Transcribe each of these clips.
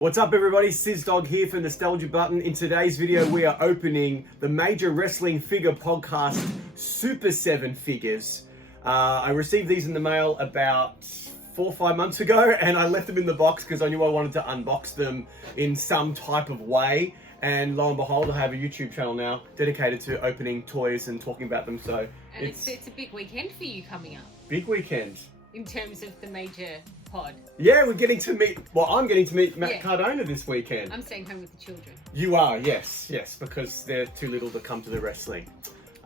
What's up everybody, SizDog here for Nostalgia Button. In today's video we are opening the Major Wrestling Figure Podcast Super 7 figures. I received these in the mail about 4 or 5 months ago and I left them in the box because I knew I wanted to unbox them in some type of way. And lo and behold, I have a YouTube channel now dedicated to opening toys and talking about them. So and it's a big weekend for you coming up. Big weekend. In terms of the major pod. Yeah, we're getting to meet, well, I'm getting to meet Matt Cardona this weekend. I'm staying home with the children. You are, yes, because they're too little to come to the wrestling.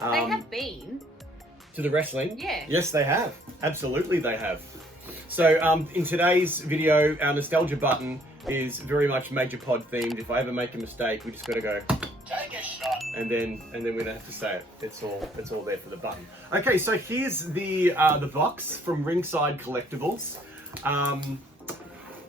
They have been. To the wrestling? Yeah. Yes, they have. Absolutely, they have. So, in today's video, our Nostalgia Button is very much Major Pod themed. If I ever make a mistake, we just got to go, take a shot, and then we don't have to say it. It's all there for the button. Okay, so here's the box from Ringside Collectibles.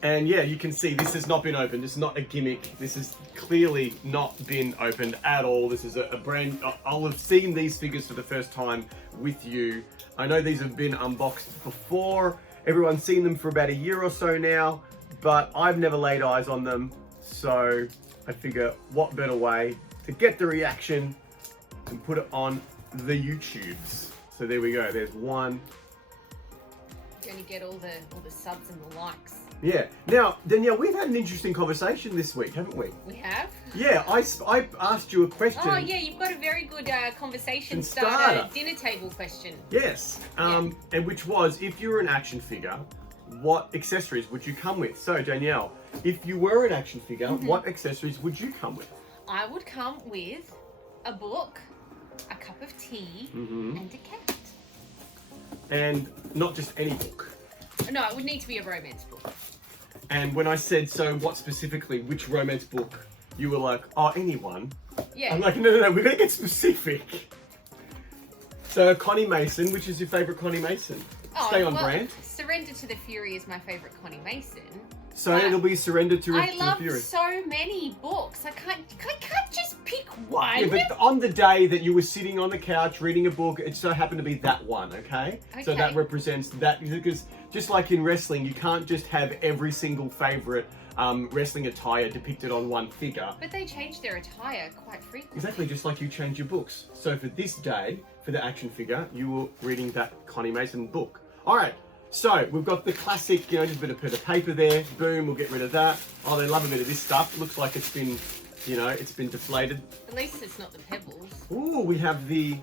And yeah, you can see this has not been opened. This is not a gimmick. This has clearly not been opened at all. This is a brand. I'll have seen these figures for the first time with you. I know these have been unboxed before. Everyone's seen them for about a year or so now, but I've never laid eyes on them. So I figure what better way to get the reaction and put it on the YouTubes. So there we go. There's one. You're going to get all the subs and the likes. Yeah. Now, Danielle, we've had an interesting conversation this week, haven't we? We have? Yeah, I asked you a question. Oh, yeah, you've got a very good conversation starter dinner table question. Yes, and which was, if you were an action figure, what accessories would you come with? So, Danielle, if you were an action figure, what accessories would you come with? I would come with a book, a cup of tea, and a cat. And not just any book. No, it would need to be a romance book. And when I said, so what specifically, which romance book, you were like, oh, anyone. Yeah. I'm like, no, we're going to get specific. So Connie Mason, which is your favourite Connie Mason? Stay on brand. Surrender to the Fury is my favourite Connie Mason. So it'll be Surrender to the Fury. I love so many books. I can't just pick one. Yeah, but on the day that you were sitting on the couch reading a book, it so happened to be that one, okay? So that represents that, because just like in wrestling, you can't just have every single favourite wrestling attire depicted on one figure. But they change their attire quite frequently. Exactly, just like you change your books. So for this day, for the action figure, you were reading that Connie Mason book. All right. So, we've got the classic, just a bit of paper there. Boom, we'll get rid of that. Oh, they love a bit of this stuff. It looks like it's been, it's been deflated. At least it's not the pebbles. Ooh, we have the,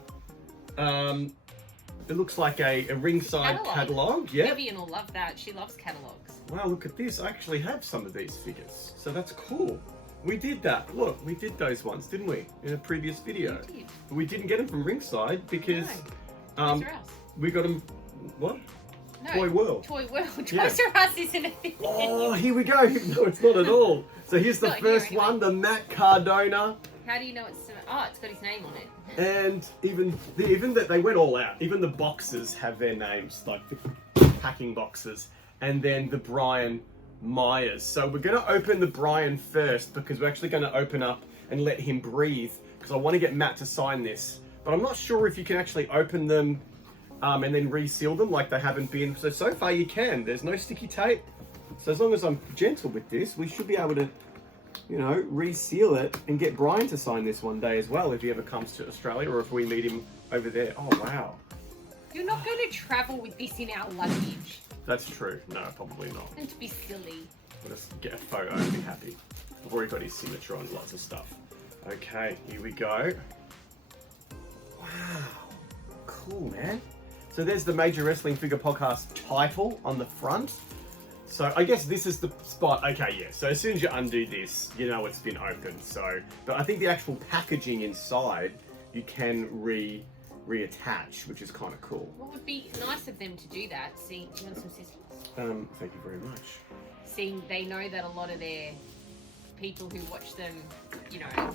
it looks like a ringside catalogue. Yeah. Vivian will love that. She loves catalogues. Wow, look at this. I actually have some of these figures. So that's cool. We did that. Look, we did those ones, didn't we? In a previous video. We did. But we didn't get them from Ringside because we got them, what? No, Toy World. Toy World. Toys R Us isn't a thing. Oh, here we go. No, it's not at all. So here's the first one, the Matt Cardona. How do you know it's... Oh, it's got his name on it. And even that they went all out. Even the boxes have their names, like the packing boxes. And then the Brian Myers. So we're going to open the Brian first because we're actually going to open up and let him breathe because I want to get Matt to sign this. But I'm not sure if you can actually open them and then reseal them like they haven't been. So far you can. There's no sticky tape. So as long as I'm gentle with this, we should be able to, reseal it and get Brian to sign this one day as well if he ever comes to Australia or if we meet him over there. Oh, wow. You're not going to travel with this in our luggage. That's true. No, probably not. And to be silly. I'll just get a photo and be happy. I've already got his signature on lots of stuff. Okay, here we go. Wow. Cool, man. So there's the Major Wrestling Figure Podcast title on the front. So I guess this is the spot. Okay, yeah. So as soon as you undo this, you know it's been opened. So, but I think the actual packaging inside, you can reattach, which is kind of cool. What would be nice of them to do that? Do you want some scissors? Thank you very much. Seeing they know that a lot of their people who watch them,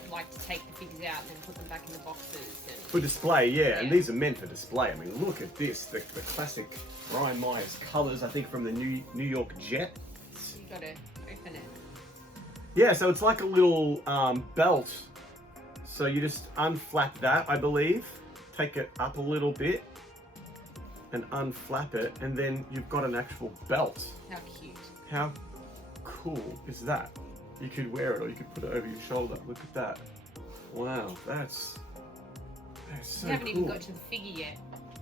like to take the figures out and then put them back in the boxes. For display, yeah, and these are meant for display. I mean, look at this, the classic Brian Myers colours, I think from the New York Jet. So you got to open it. Yeah, so it's like a little belt. So you just unflap that, I believe. Take it up a little bit and unflap it, and then you've got an actual belt. How cute. How cool is that? You could wear it or you could put it over your shoulder. Look at that. Wow, that's so You haven't cool. even got to the figure yet.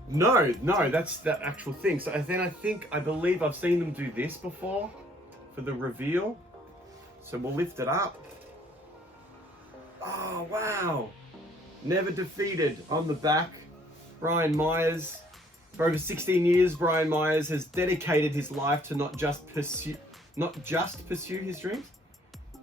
No, that's the actual thing. So then I believe I've seen them do this before for the reveal. So we'll lift it up. Oh, wow. Never defeated on the back. Brian Myers. For over 16 years, Brian Myers has dedicated his life to not just pursue his dreams.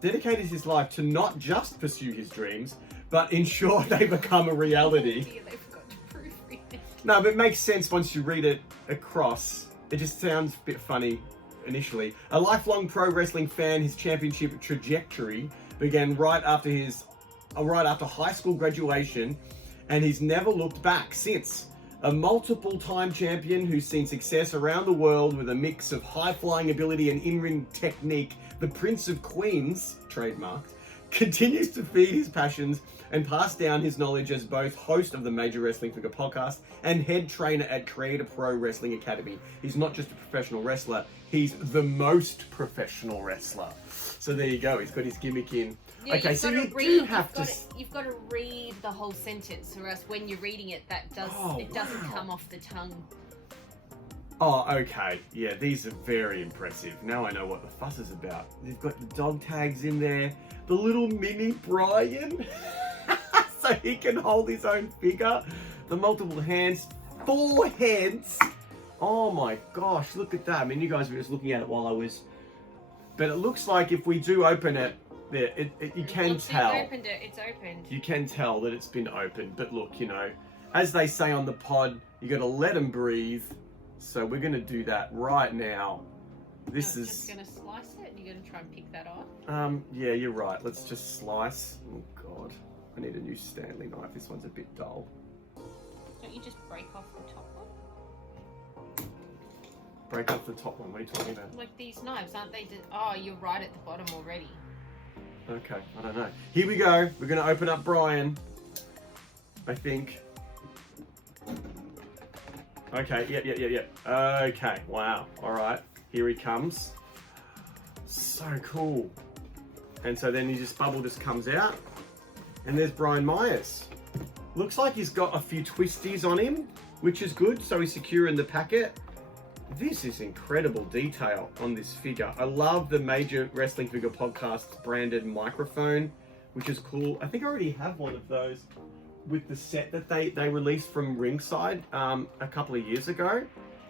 Dedicated his life to not just pursue his dreams, but ensure they become a reality. Oh dear, they forgot to proofread it. No, but it makes sense once you read it across. It just sounds a bit funny initially. A lifelong pro wrestling fan, his championship trajectory began right after high school graduation, and he's never looked back since. A multiple-time champion who's seen success around the world with a mix of high-flying ability and in-ring technique, the Prince of Queens, trademarked, continues to feed his passions and pass down his knowledge as both host of the Major Wrestling Figure podcast and head trainer at Creator Pro Wrestling Academy. He's not just a professional wrestler, he's the most professional wrestler. So there you go, he's got his gimmick in. Yeah, Okay, so you do have to... You've got to read the whole sentence, or else when you're reading it, doesn't come off the tongue. Oh, okay. Yeah, these are very impressive. Now I know what the fuss is about. They've got the dog tags in there. The little mini Brian. So he can hold his own figure. The multiple hands. 4 heads. Oh my gosh, look at that. I mean, you guys were just looking at it while I was... But it looks like if we do open it, there, you can tell. It's opened. You can tell that it's been opened. But look, you know, as they say on the pod, you got to let them breathe. So we're going to do that right now. This is just going to slice it. You're going to try and pick that off. Yeah, you're right. Let's just slice. Oh God, I need a new Stanley knife. This one's a bit dull. Don't you just break off the top one? Break off the top one. What are you talking about? Like these knives, aren't they? Oh, you're right at the bottom already. Okay, I don't know. Here we go. We're going to open up Brian. I think. Okay, yep. Okay, wow. All right, here he comes. So cool. And so then bubble just comes out. And there's Brian Myers. Looks like he's got a few twisties on him, which is good. So he's secure in the packet. This is incredible detail on this figure. I love the Major Wrestling Figure Podcast branded microphone, which is cool. I think I already have one of those with the set that they released from Ringside a couple of years ago.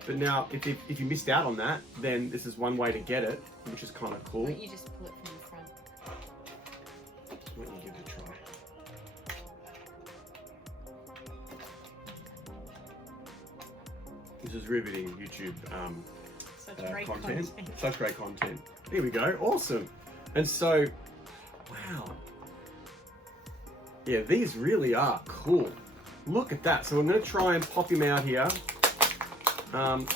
But now, if you missed out on that, then this is one way to get it, which is kind of cool. Why don't you just pull it from the front? Let me give it a try. This is riveting YouTube Such great content. Such great content. Here we go. Awesome. And so, wow. Yeah, these really are cool. Look at that. So I'm going to try and pop him out here. And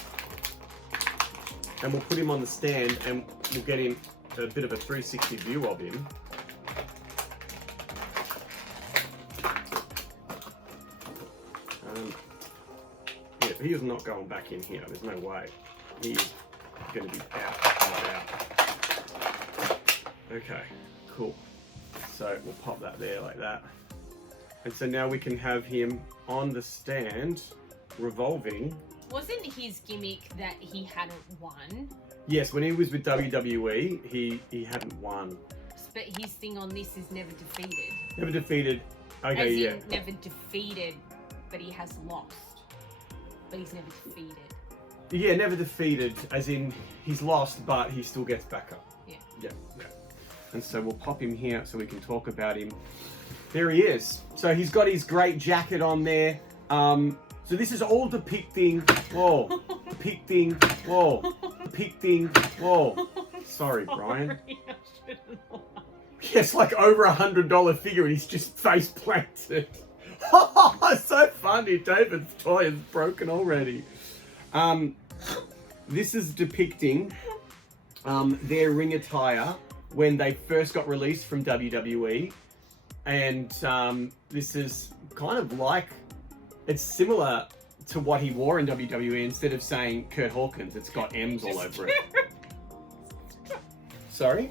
we'll put him on the stand and we'll get him a bit of a 360 view of him. Yeah, he is not going back in here. There's no way. He is going to be out. Okay, cool. So we'll pop that there like that. And so now we can have him on the stand, revolving. Wasn't his gimmick that he hadn't won? Yes, when he was with WWE, he hadn't won. But his thing on this is never defeated. Never defeated. Okay, As yeah. in never defeated, but he has lost. But he's never defeated. Yeah, never defeated, as in he's lost, but he still gets back up. Yeah. Yeah. And so we'll pop him here so we can talk about him. There he is. So he's got his great jacket on there. So this is all depicting, depicting. Sorry, Brian. Yes, like over $100 figure and he's just face planted. So funny. David's toy is broken already. This is depicting their ring attire when they first got released from WWE. And this is kind of like, it's similar to what he wore in WWE. Instead of saying Kurt Hawkins, it's got M's all over it. Sorry?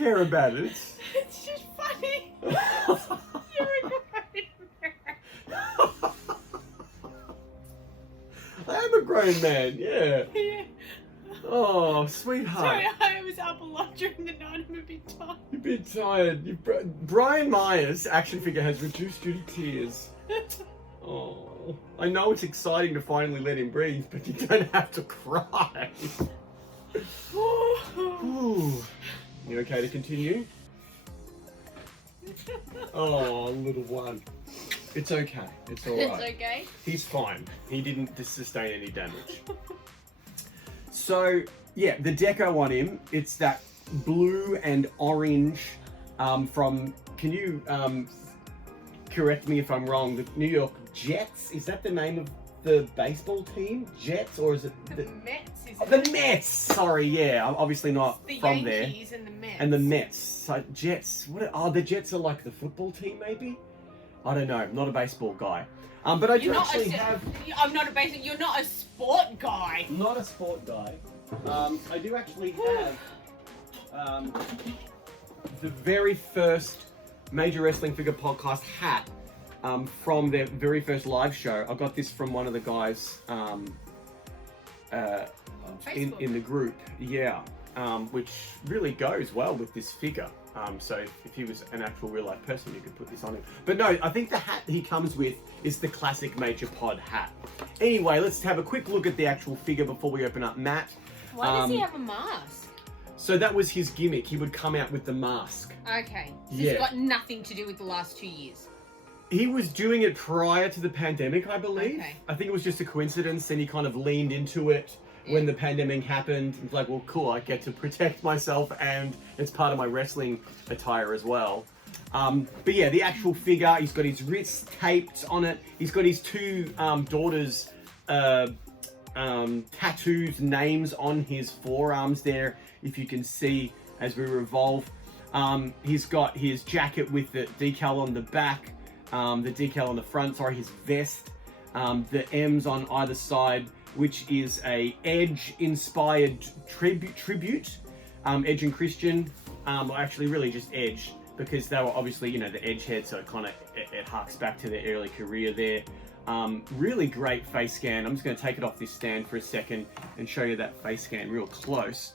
care about it. It's just funny. You're a grown man. I am a grown man, yeah. Yeah. Oh, sweetheart. Sorry, I was up a lot during the night. I'm a bit tired. You're a bit tired. Brian Myers action figure has reduced duty tears. Oh, I know it's exciting to finally let him breathe, but you don't have to cry. Ooh. You okay to continue? Oh, little one. It's okay. It's all right. It's okay. He's fine. He didn't sustain any damage. So, yeah, the deco on him, it's that blue and orange from, can you correct me if I'm wrong, the New York Jets? Is that the name of the baseball team? Jets? Or is it The Mets, isn't the it? Mets! Sorry, yeah, I'm obviously not The from there. Yankees and the Mets. And the Mets. So, Jets. The Jets are like the football team, maybe? I don't know. I'm not a baseball guy. But I do actually have... I'm not a basic. You're not a sport guy. Not a sport guy. I do actually have the very first Major Wrestling Figure Podcast hat from their very first live show. I got this from one of the guys in the group. Yeah. Which really goes well with this figure. So if he was an actual real life person, you could put this on him. But no, I think the hat he comes with is the classic Major Pod hat. Anyway, let's have a quick look at the actual figure before we open up Matt. Why does he have a mask? So that was his gimmick. He would come out with the mask. Okay. So Yeah. it's got nothing to do with the last 2 years. He was doing it prior to the pandemic, I believe. Okay. I think it was just a coincidence, and he kind of leaned into it when the pandemic happened. It's like, well, cool, I get to protect myself, and it's part of my wrestling attire as well. But yeah, the actual figure, he's got his wrists taped on it. He's got his two daughters' tattoos, names on his forearms there, if you can see as we revolve. He's got his jacket with the decal on the back, the decal on the front, sorry, his vest, the M's on either side, which is a Edge-inspired tribute. Edge and Christian, actually really just Edge, because they were obviously, the Edge head, so it harks back to their early career there. Really great face scan. I'm just going to take it off this stand for a second and show you that face scan real close.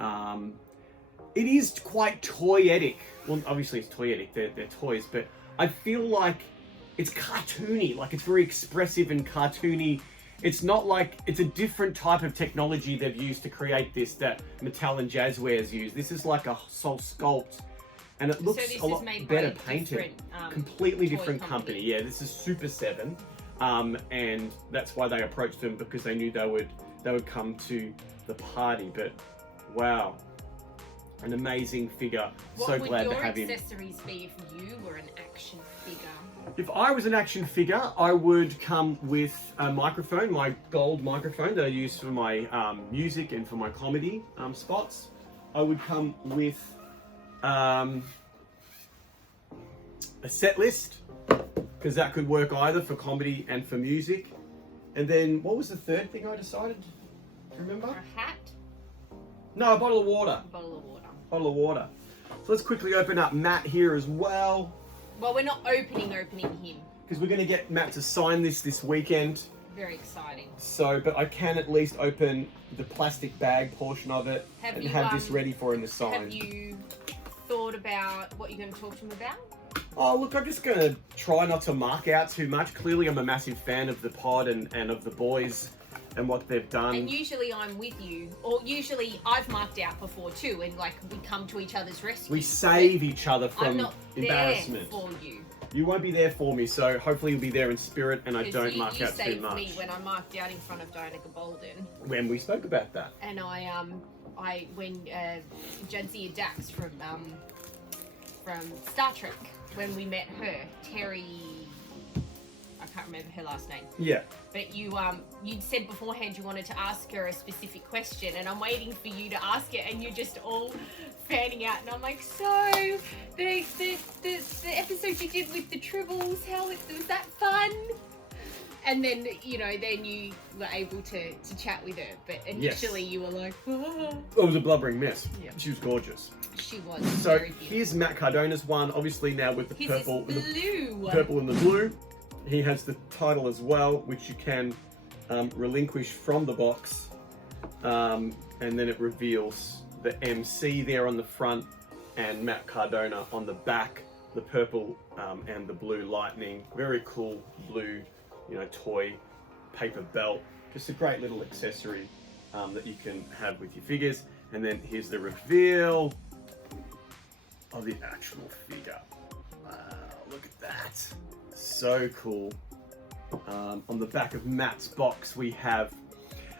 It is quite toyetic. Well, obviously it's toyetic, they're toys, but I feel like it's cartoony, like it's very expressive and cartoony. It's not like, it's a different type of technology they've used to create this that Mattel and Jazzwares use. This is like a soul sculpt, and it looks a lot better painted. Completely different company. Yeah, this is Super 7, and that's why they approached them, because they knew they would come to the party. But wow, an amazing figure. So glad to have him. What would your accessories be if you were an action figure? If I was an action figure, I would come with a microphone, my gold microphone that I use for my music and for my comedy spots. I would come with a set list, because that could work either for comedy and for music. And then, what was the third thing I decided? Do you remember? A hat? No, a bottle of water. A bottle of water. Bottle of water. So let's quickly open up Matt here as well. Well, we're not opening him. Because we're going to get Matt to sign this weekend. Very exciting. So, but I can at least open the plastic bag portion of it and have this ready for him to sign. Have you thought about what you're going to talk to him about? Oh, look, I'm just going to try not to mark out too much. Clearly, I'm a massive fan of the pod and of the boys and what they've done. And usually I'm with you, or usually I've marked out before too, and like we come to each other's rescue. We save each other I'm from not embarrassment. there for you. You won't be there for me, so hopefully you'll be there in spirit and I don't mark out too much. You saved me when I marked out in front of Diana Bolden. When we spoke about that. And when Jadzia Dax from Star Trek, when we met her, Terry, I can't remember her last name. Yeah. But you'd said beforehand you wanted to ask her a specific question, and I'm waiting for you to ask it, and you're just all fanning out, and I'm like, so the episode you did with the tribbles, was that fun? And then, you know, then you were able to chat with her. But initially you were like, oh. It was a blubbering mess. Yeah. She was gorgeous. She was. So very beautiful. here's Matt Cardona's one, obviously now with the His purple, is blue. purple and the blue. He has the title as well, which you can relinquish from the box, and then it reveals the MC there on the front and Matt Cardona on the back, the purple and the blue lightning. Very cool blue, you know, toy paper belt. Just a great little accessory that you can have with your figures. And then here's the reveal of the actual figure. Wow, look at that. So cool. On the back of Matt's box, we have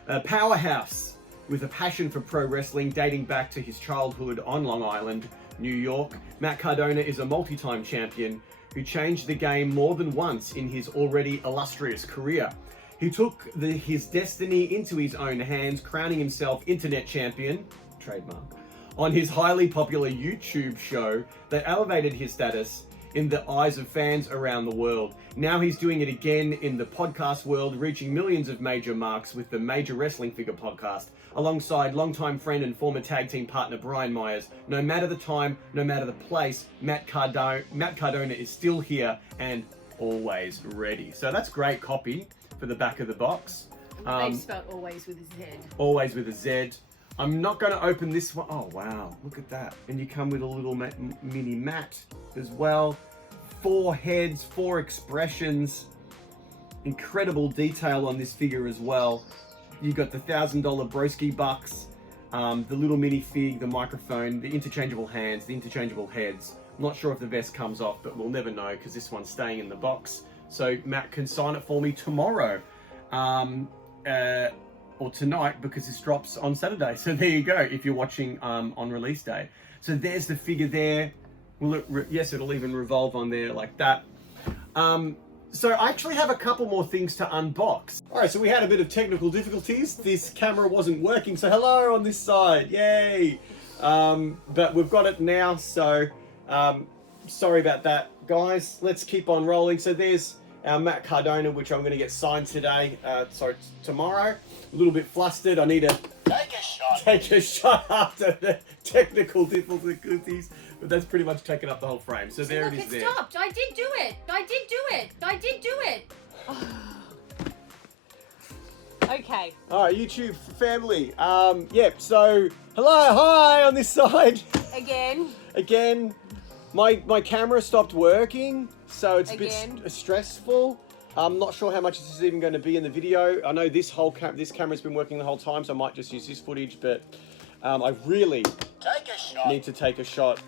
a powerhouse with a passion for pro wrestling dating back to his childhood on Long Island, New York. Matt Cardona is a multi-time champion who changed the game more than once in his already illustrious career. He took his destiny into his own hands, crowning himself internet champion, trademark, on his highly popular YouTube show that elevated his status in the eyes of fans around the world. Now he's doing it again in the podcast world, reaching millions of major marks with the Major Wrestling Figure podcast, alongside longtime friend and former tag team partner Brian Myers. No matter the time, no matter the place, Matt Cardona is still here and always ready. So that's great copy for the back of the box. They've spelled always with a Z. Always with a Z. I'm not going to open this one. Oh, wow. Look at that. And you come with a little mini mat as well. 4 heads, 4 expressions. Incredible detail on this figure as well. You got the $1,000 Broski bucks, the little minifig, the microphone, the interchangeable hands, the interchangeable heads. I'm not sure if the vest comes off, but we'll never know because this one's staying in the box. So Matt can sign it for me tomorrow. Or tonight, because this drops on Saturday. So there you go, if you're watching on release day. So there's the figure there. Will it yes, it'll even revolve on there like that. So I actually have a couple more things to unbox. All right, so we had a bit of technical difficulties. This camera wasn't working, so hello on this side, yay. But we've got it now, so sorry about that, guys. Let's keep on rolling. So there's our Matt Cardona, which I'm going to get signed today, tomorrow. A little bit flustered. I need to take a shot after the technical difficulties, but that's pretty much taken up the whole frame. So there it is. Look, it stopped. I did do it. I did do it. Okay. All right, YouTube family. Yep. So hello, hi on this side. Again. My camera stopped working, so it's a bit stressful. I'm not sure how much this is even going to be in the video. I know this camera's been working the whole time, so I might just use this footage, but I really need to take a shot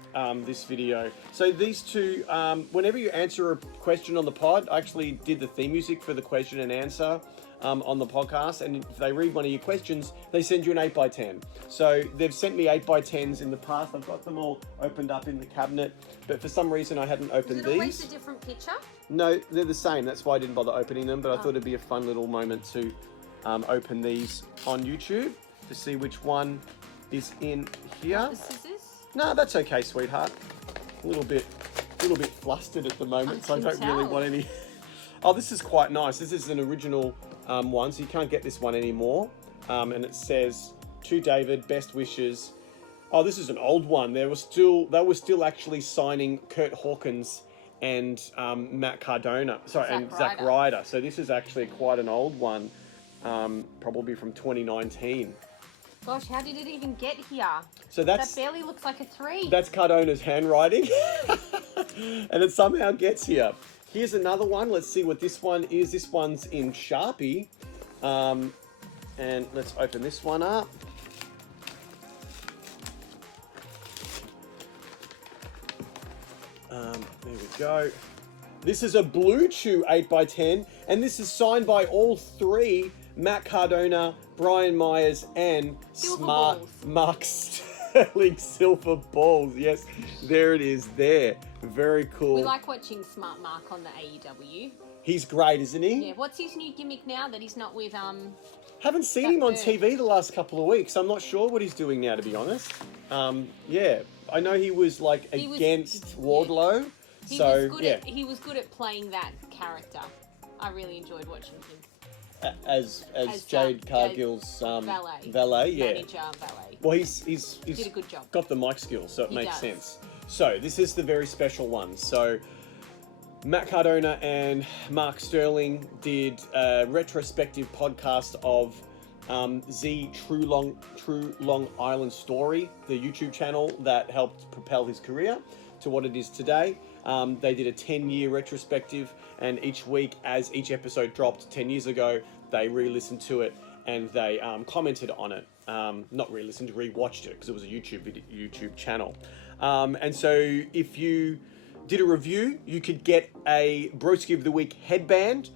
this video. So these two, whenever you answer a question on the pod, I actually did the theme music for the question and answer on the podcast, and if they read one of your questions, they send you an 8x10. So they've sent me 8x10s in the past. I've got them all opened up in the cabinet, but for some reason I hadn't opened these. Is it always a different picture? No, they're the same. That's why I didn't bother opening them, but I thought it'd be a fun little moment to open these on YouTube to see which one is in here. The scissors? No, that's okay, sweetheart. A little bit flustered at the moment, so I don't really want any. Oh, this is quite nice. This is an original one, so you can't get this one anymore. And it says, "To David, best wishes." Oh, this is an old one. They were still actually signing Kurt Hawkins and Matt Cardona. Sorry, and Zack Ryder. So this is actually quite an old one, probably from 2019. Gosh, how did it even get here? So that barely looks like a 3. That's Cardona's handwriting, and it somehow gets here. Here's another one. Let's see what this one is. This one's in Sharpie, and let's open this one up. There we go. This is a Blue Chew 8x10, and this is signed by all 3, Matt Cardona, Brian Myers, and Mark Sterling Silver Balls. Yes, there it is there. Very cool. We like watching Smart Mark on the AEW. He's great, isn't he? Yeah, what's his new gimmick now that he's not with, Haven't seen him on TV the last couple of weeks. I'm not sure what he's doing now, to be honest. Yeah, I know he was against Wardlow. He was good at playing that character. I really enjoyed watching him. As Jade Cargill's valet, yeah. Manager, valet. Well, he's Did a good job. got the mic skills, so it He makes does. sense. So this is the very special one. So Matt Cardona and Mark Sterling did a retrospective podcast of True Long Island Story, the YouTube channel that helped propel his career to what it is today. They did a 10-year retrospective, and each week, as each episode dropped 10 years ago, they re-listened to it and they commented on it. Not re-listened, re-watched it, because it was a YouTube channel. And so if you did a review, you could get a Broski of the Week headband,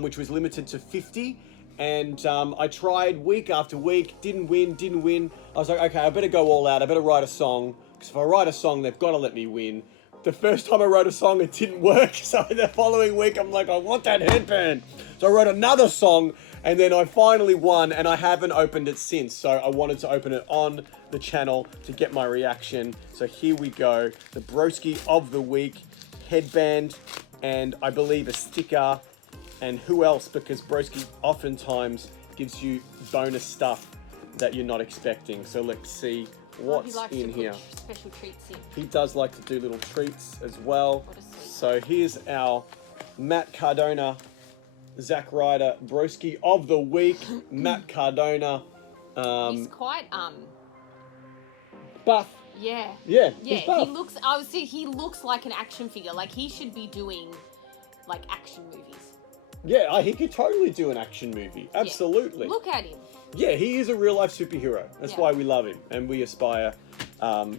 which was limited to 50. And I tried week after week, didn't win. I was like, okay, I better go all out. I better write a song, because if I write a song, they've got to let me win. The first time I wrote a song, it didn't work. So the following week, I'm like, I want that headband. So I wrote another song, and then I finally won, and I haven't opened it since. So I wanted to open it on the channel to get my reaction. So here we go. The Broski of the Week headband, and I believe a sticker. And who else? Because Broski oftentimes gives you bonus stuff that you're not expecting. So let's see what's in here. Special treats in. He does like to do little treats as well. What a sweet. So here's our Matt Cardona, Zack Ryder Broski of the Week. Matt Cardona. He's quite Buff. Yeah. Yeah. Yeah. He's buff. He looks like an action figure. Like he should be doing like action movies. Yeah, he could totally do an action movie. Absolutely. Yeah. Look at him. Yeah, he is a real life superhero. That's Yeah. why we love him, and we aspire to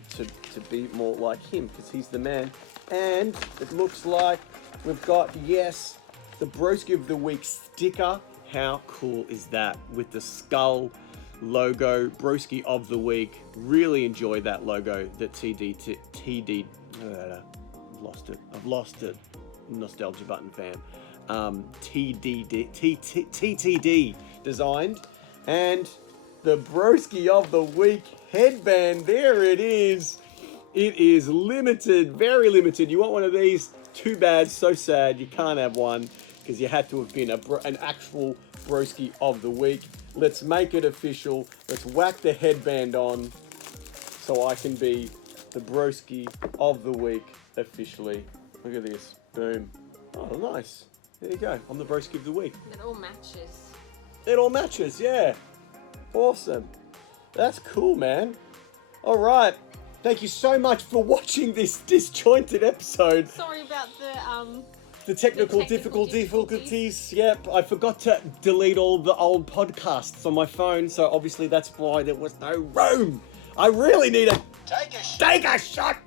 be more like him, because he's the man. And it looks like we've got, yes, the Broski of the Week sticker. How cool is that? With the skull logo, Broski of the Week. Really enjoyed that logo. The TD. I've lost it. Nostalgia Button fan. TTD designed, and the Broski of the Week headband. There it is. It is limited, very limited. You want one of these? Too bad, so sad. You can't have one, because you had to have been an actual Broski of the Week. Let's make it official. Let's whack the headband on, so I can be the Broski of the Week officially. Look at this. Boom. Oh, nice. There you go. I'm the Broski of the Week. It all matches. It all matches, yeah. Awesome. That's cool, man. All right. Thank you so much for watching this disjointed episode. Sorry about The technical difficulties. Yep. I forgot to delete all the old podcasts on my phone, so obviously that's why there was no room. I really need to take a shot.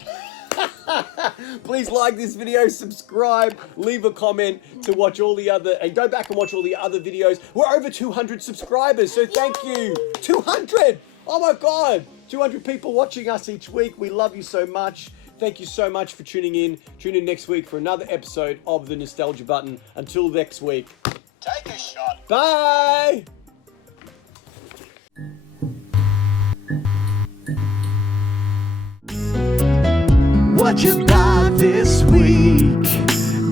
Please like this video, subscribe, leave a comment to watch all the other, and go back and watch all the other videos. We're over 200 subscribers, so thank you. 200! Oh my God! 200 people watching us each week. We love you so much. Thank you so much for tuning in. Tune in next week for another episode of The Nostalgia Button. Until next week. Take a shot. Bye! What you buy this week?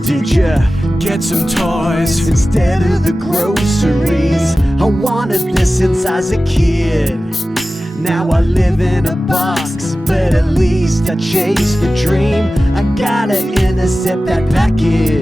Did you get some toys instead of the groceries? I wanted this since I was a kid. Now I live in a box, but at least I chased the dream. I gotta intercept that package.